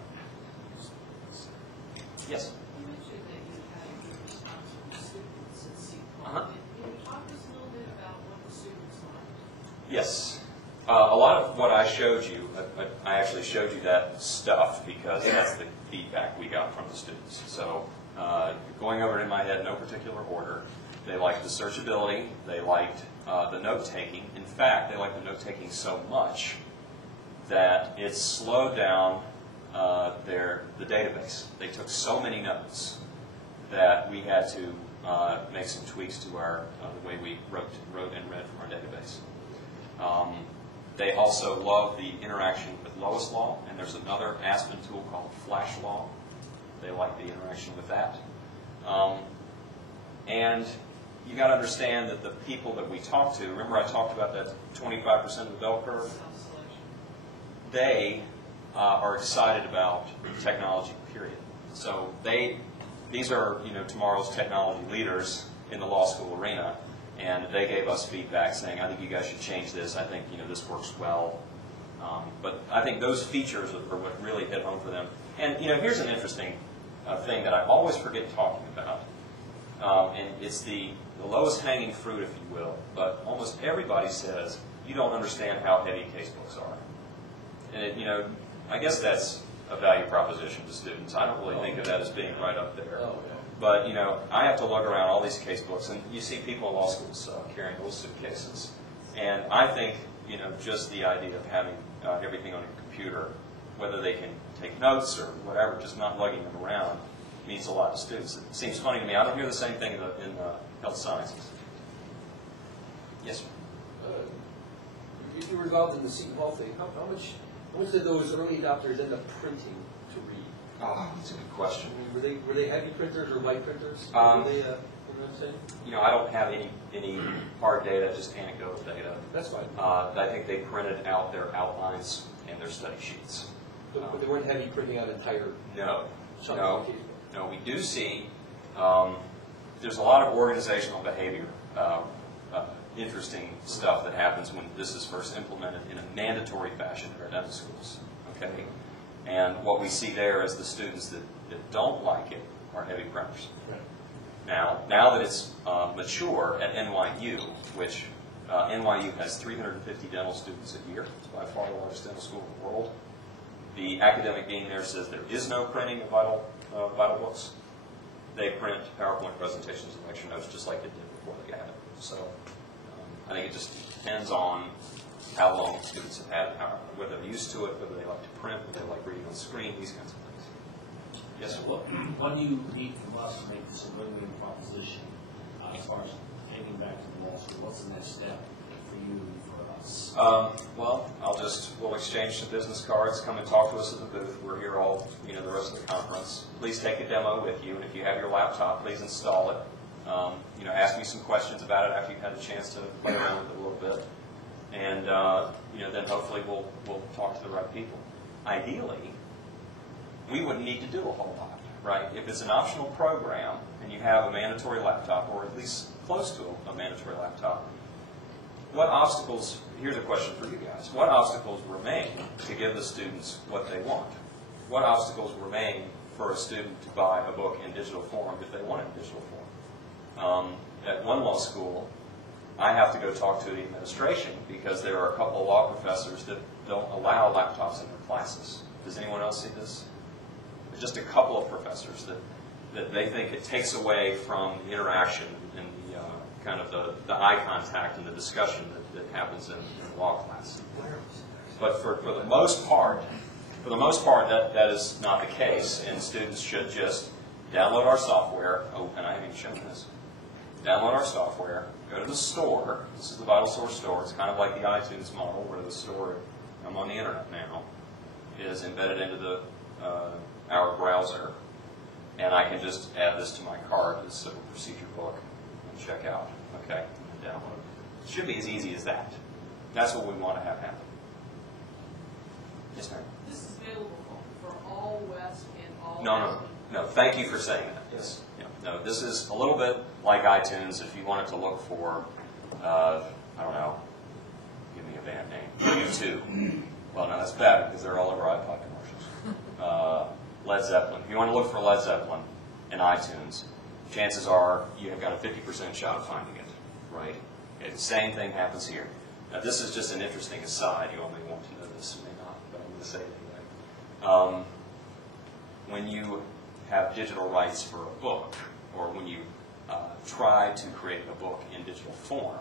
Yes? You mentioned that you had a good response from students at Seton Uh-huh. Hall. Can you talk to us a little bit about what the students like? Yes. A lot of what I showed you, I actually showed you that stuff because that's the feedback we got from the students. So going over it in my head, no particular order. They liked the searchability. They liked the note-taking. In fact, they liked the note-taking so much that it slowed down the database. They took so many notes that we had to make some tweaks to our the way we wrote and read from our database. They also love the interaction with Lois Law, and there's another Aspen tool called Flash Law. They like the interaction with that. And you got to understand that the people that we talk to, remember I talked about that 25% of the bell curve? Self-selection. They are excited about technology, period. So these are tomorrow's technology leaders in the law school arena, and they gave us feedback saying, I think you guys should change this. I think this works well. But I think those features are what really hit home for them. And here's an interesting thing that I always forget talking about, and it's the lowest hanging fruit, if you will. But almost everybody says you don't understand how heavy casebooks are. And I guess that's a value proposition to students. I don't really think of that as being right up there. But I have to lug around all these casebooks, and you see people in law schools carrying those suitcases. And I think just the idea of having everything on a computer, whether they can take notes or whatever, just not lugging them around, means a lot to students. It seems funny to me. I don't hear the same thing in health sciences. Yes, sir. If you were involved in the Seton Hall thing, how much did those early adopters end up printing to read? Oh, that's a good question. I mean, were they heavy printers or light printers? Were they, you know what I'm saying? I don't have any hard data, just anecdotal data. That's fine. I think they printed out their outlines and their study sheets. But they weren't heavy printing out entire No, chunks no, of casebook. no. We do see there's a lot of organizational behavior, interesting stuff that happens when this is first implemented in a mandatory fashion at our dental schools. Okay, and what we see there is the students that don't like it are heavy printers. Right. Now that it's mature at NYU, which NYU has 350 dental students a year, it's by far the largest dental school in the world. The academic dean there says there is no printing of vital books. They print PowerPoint presentations and lecture notes just like they did before they got it. So I think it just depends on how long students have had it, whether they're used to it, whether they like to print, whether they like reading on screen, these kinds of things. Yes, sir. What do you need from us to make this a win-win proposition as far as taking back to the law school? What's the next step for you and for us? Well, we'll exchange some business cards. Come and talk to us at the booth. We're here all, the rest of the conference. Please take a demo with you, and if you have your laptop, please install it. Ask me some questions about it after you've had a chance to play around with it a little bit. And, then hopefully we'll talk to the right people. Ideally, we wouldn't need to do a whole lot, right? If it's an optional program and you have a mandatory laptop, or at least close to a mandatory laptop, here's a question for you guys. What obstacles remain to give the students what they want? What obstacles remain for a student to buy a book in digital form if they want it in digital form? At one law school, I have to go talk to the administration because there are a couple of law professors that don't allow laptops in their classes. Does anyone else see this? There's just a couple of professors that they think it takes away from the interaction and the kind of the eye contact and the discussion that happens in law class. But for the most part, that is not the case, and students should just download our software. Oh, and I haven't even shown this. download our software, go to the store. This is the VitalSource store. It's kind of like the iTunes model, where the store, I'm on the internet now, is embedded into the our browser, and I can just add this to my cart, this civil procedure book, and check out. Okay, and download. It should be as easy as that. That's what we want to have happen. Yes, ma'am. This is available for all West and all. No. Thank you for saying that. Yes. Yeah. No, this is a little bit like iTunes. If you wanted to look for, I don't know, give me a band name, U2. Well, no, that's bad because they're all over iPod commercials. Led Zeppelin. If you want to look for Led Zeppelin in iTunes, chances are you have got a 50% shot of finding it. Right. Okay, the same thing happens here. Now, this is just an interesting aside. You all may want to know this, may not, but I'm going to say it anyway. When you have digital rights for a book, or when you try to create a book in digital form,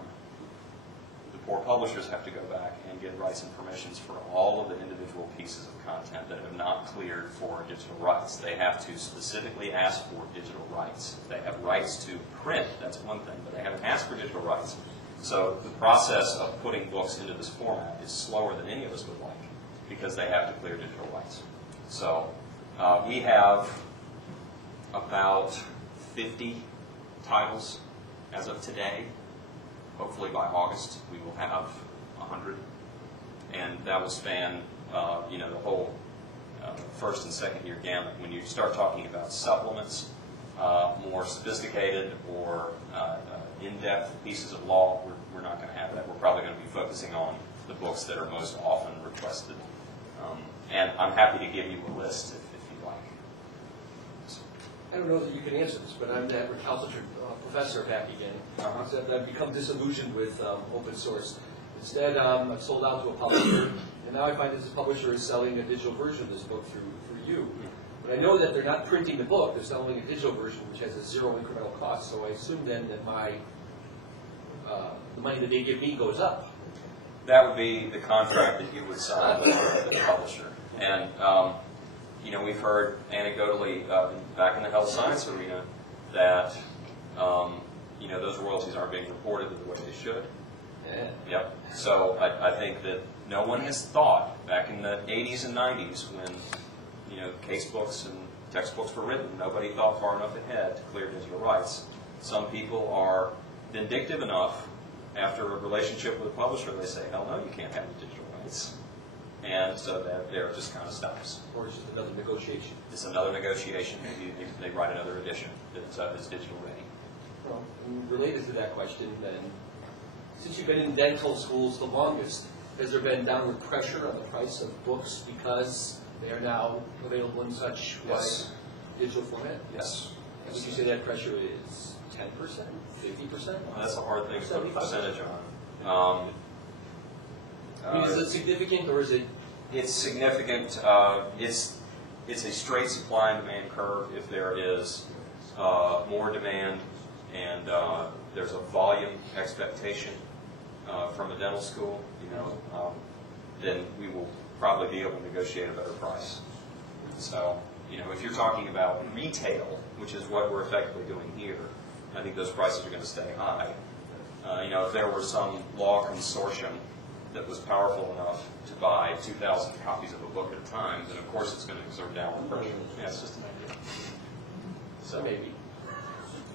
the poor publishers have to go back and get rights and permissions for all of the individual pieces of content that have not cleared for digital rights. They have to specifically ask for digital rights. If they have rights to print, that's one thing, but they haven't asked for digital rights. So the process of putting books into this format is slower than any of us would like, because they have to clear digital rights. So we have about 50 titles as of today. Hopefully by August we will have 100, and that will span the whole first and second year gamut. When you start talking about supplements, more sophisticated or in-depth pieces of law, we're not going to have that. We're probably going to be focusing on the books that are most often requested. And I'm happy to give you a list if you'd like. I don't know that you can answer this, but I'm that recalcitrant professor back again. Except I've become disillusioned with open source. Instead, I've sold out to a publisher, and now I find that this publisher is selling a digital version of this book through you. But I know that they're not printing the book, they're selling a digital version which has a zero incremental cost, so I assume then that the money that they give me goes up. That would be the contract that you would sign with the publisher. And we've heard anecdotally back in the health science arena that those royalties aren't being reported the way they should. Yeah. Yep. So I think that no one has thought back in the 80s and 90s when casebooks and textbooks were written, nobody thought far enough ahead to clear digital rights. Some people are vindictive enough after a relationship with a publisher, they say, hell no, you can't have the digital rights. And so that there just kind of stops. Or it's just another negotiation. It's another negotiation. Maybe they write another edition that is digital ready. Well, related to that question, then, since you've been in dental schools the longest, has there been downward pressure on the price of books because they are now available in such wide digital format? Yes. And would you say that pressure is 10%, 50%? That's a hard thing to put a percentage on. Is it significant, or is it? It's significant. It's a straight supply and demand curve. If there is more demand and there's a volume expectation from a dental school, then we will probably be able to negotiate a better price. So, if you're talking about retail, which is what we're effectively doing here, I think those prices are going to stay high. If there were some law consortium that was powerful enough to buy 2,000 copies of a book at a time, then of course it's going to exert downward pressure. Yeah, it's just an idea. So maybe.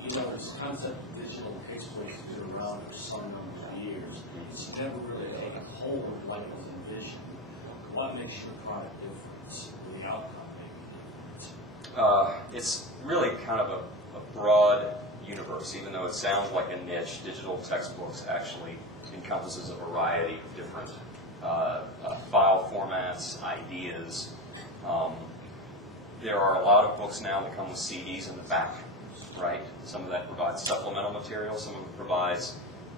This concept of digital textbooks has been around for some number of years. It's never really taken hold like it was envisioned. What makes your product different? The outcome maybe? It's really kind of a broad universe, even though it sounds like a niche. Digital textbooks actually encompasses a variety of different file formats, ideas. There are a lot of books now that come with CDs in the back, right? Some of that provides supplemental material. Some of it provides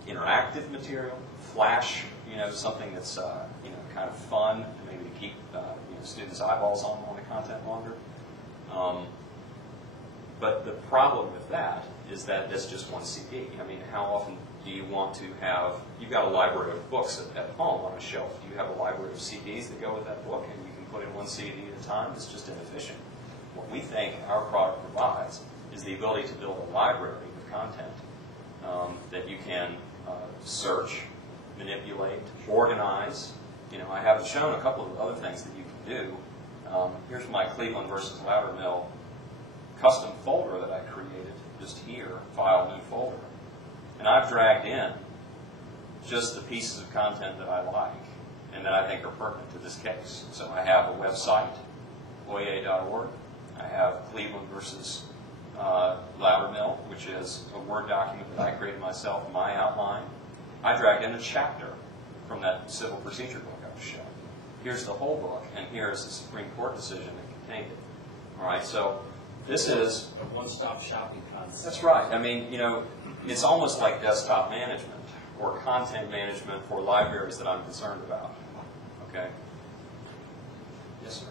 interactive material, flash, something that's kind of fun, maybe to keep students' eyeballs on the content longer. But the problem with that is that it's just one CD. I mean, how often do you want to have, you've got a library of books at home on a shelf. Do you have a library of CDs that go with that book and you can put in one CD at a time? It's just inefficient. What we think our product provides is the ability to build a library of content that you can search, manipulate, organize. You know, I have shown a couple of other things that you can do. Here's my Cleveland versus Loudermill custom folder that I created just here, file, new folder. And I've dragged in just the pieces of content that I like and that I think are pertinent to this case. So I have a website, oya.org. I have Cleveland versus Loudermill, which is a Word document that I created myself, my outline. I dragged in a chapter from that civil procedure book I was showing. Here's the whole book, and here's the Supreme Court decision that contained it. All right, so this is A one-stop shopping concept. That's right. I mean, you know, it's almost like desktop management or content management for libraries that I'm concerned about. Okay? Yes, sir.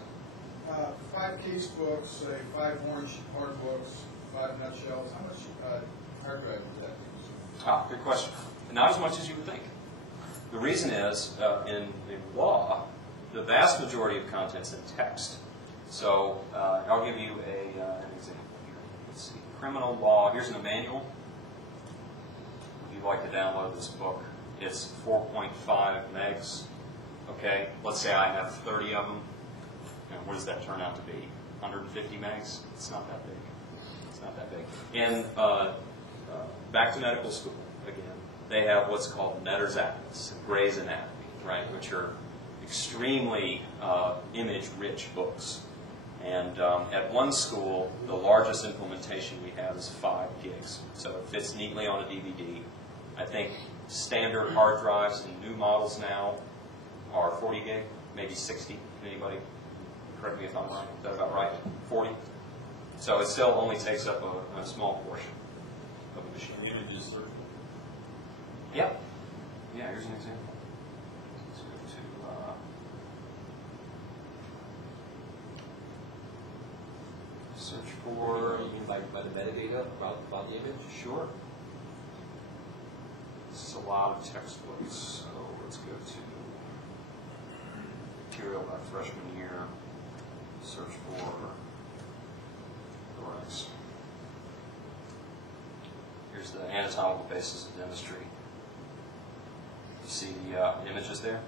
5 case books, say 5 orange hard books, 5 nutshells. How much hard drive would that use? Good question. Not as much as you would think. The reason is, in law, the vast majority of content's in text. So I'll give you an example here. Let's see. Criminal law. Here's a manual. If you'd like to download this book, it's 4.5 megs. Okay. Let's say I have 30 of them. And what does that turn out to be? 150 megs? It's not that big. It's not that big. And back to medical school again. They have what's called Netter's Atlas, Gray's Anatomy, right, which are extremely image-rich books. And at one school, the largest implementation we have is 5 gigs. So it fits neatly on a DVD. I think standard hard drives in new models now are 40 gig, maybe 60. Anybody? Correct me if I'm wrong. Is that about right? 40? So it still only takes up a small portion of the machine. Images search. Yep. Yeah, here's an example. Let's go to search for. You mean by the metadata about the image? Sure. This is a lot of textbooks, so let's go to material by freshman year. Search for thorax. Here's the anatomical basis of dentistry. You see the images there?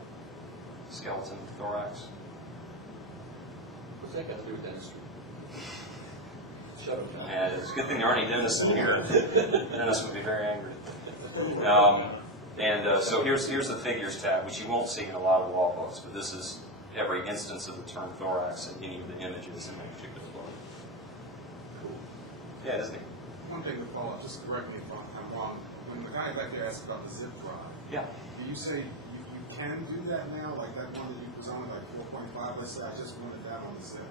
Skeleton, thorax. What's that got to do with dentistry? Shut up, John. And it's a good thing there aren't any dentists in here. Dentists would be very angry. So here's the figures tab, which you won't see in a lot of law books, but this is every instance of the term thorax in any of the images in that particular book. Cool. Yeah, isn't it? One thing to follow up, just correct me if I'm wrong. When the guy back there asked about the zip drive, Yeah. do you say you can do that now? Like that one that you presented, like 4.5, let's say I just wanted that on the zip.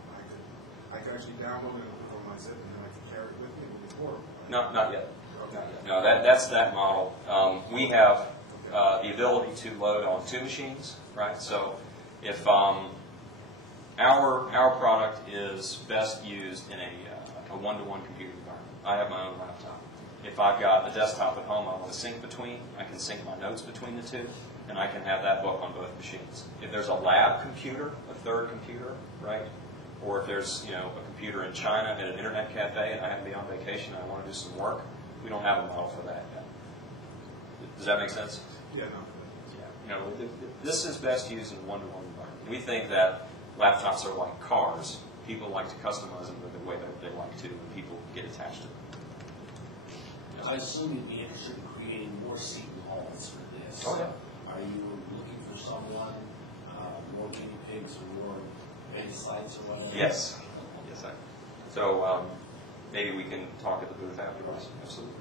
I could actually download it and put it on my zip and then I could carry it with me. It would be portable. No, not yet. Okay. No, that's that model. We have the ability to load on 2 machines, right? So if our product is best used in a one-to-one computer environment, I have my own laptop. If I've got a desktop at home I want to sync between, I can sync my notes between the 2, and I can have that book on both machines. If there's a lab computer, a third computer, right? Or if there's a computer in China at an internet cafe and I have to be on vacation and I want to do some work, we don't have a model for that yet. Does that make sense? Yeah, no. Yeah. This is best used in a one-to-one environment. We think that laptops are like cars. People like to customize them the way that they like to, and people get attached to them. I assume you'd be interested in creating more Seton Halls for this. Oh, yeah. Are you looking for someone, more guinea pigs or more beta sites or whatever? Yes. Yes, I. So maybe we can talk at the booth afterwards. Absolutely.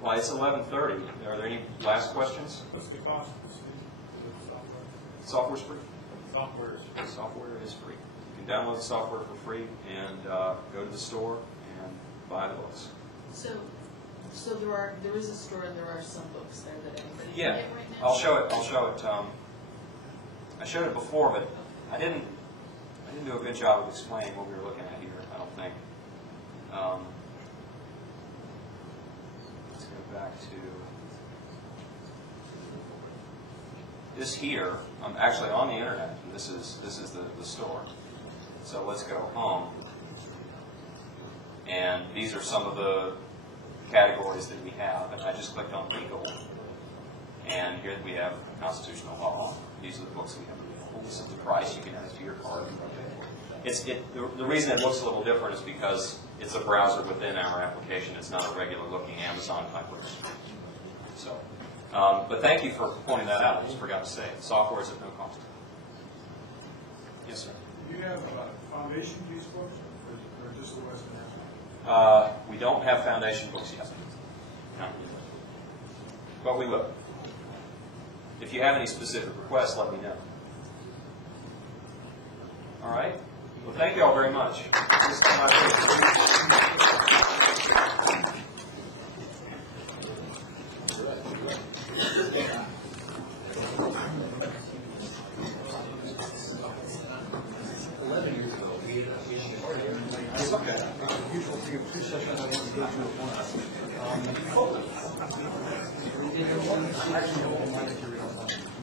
Well, it's 11:30. Are there any last questions? What's the cost of this? Is it software? Software's free. Software is Software is free. You can download the software for free and go to the store and buy the books. So there is a store and there are some books there that anybody can Yeah, get right now? I'll show it. I showed it before, but I didn't do a good job of explaining what we were looking at here, I don't think. Let's go back to this here. I'm actually on the internet, and this is the store. So let's go home. And these are some of the categories that we have, and I just clicked on legal. And here we have constitutional law. These are the books we have available. This is the price. You can add it to your cart. The reason it looks a little different is because it's a browser within our application. It's not a regular looking Amazon type of. So, but thank you for pointing that out. I just forgot to say it. Software is at no cost. Yes, sir. Do you have foundation piece books or just the Western National? We don't have foundation books yet. No. But we will. If you have any specific requests, let me know. All right? Well, thank you all very much. This is my It's okay. The usual thing of 2 sessions I want to go to at once.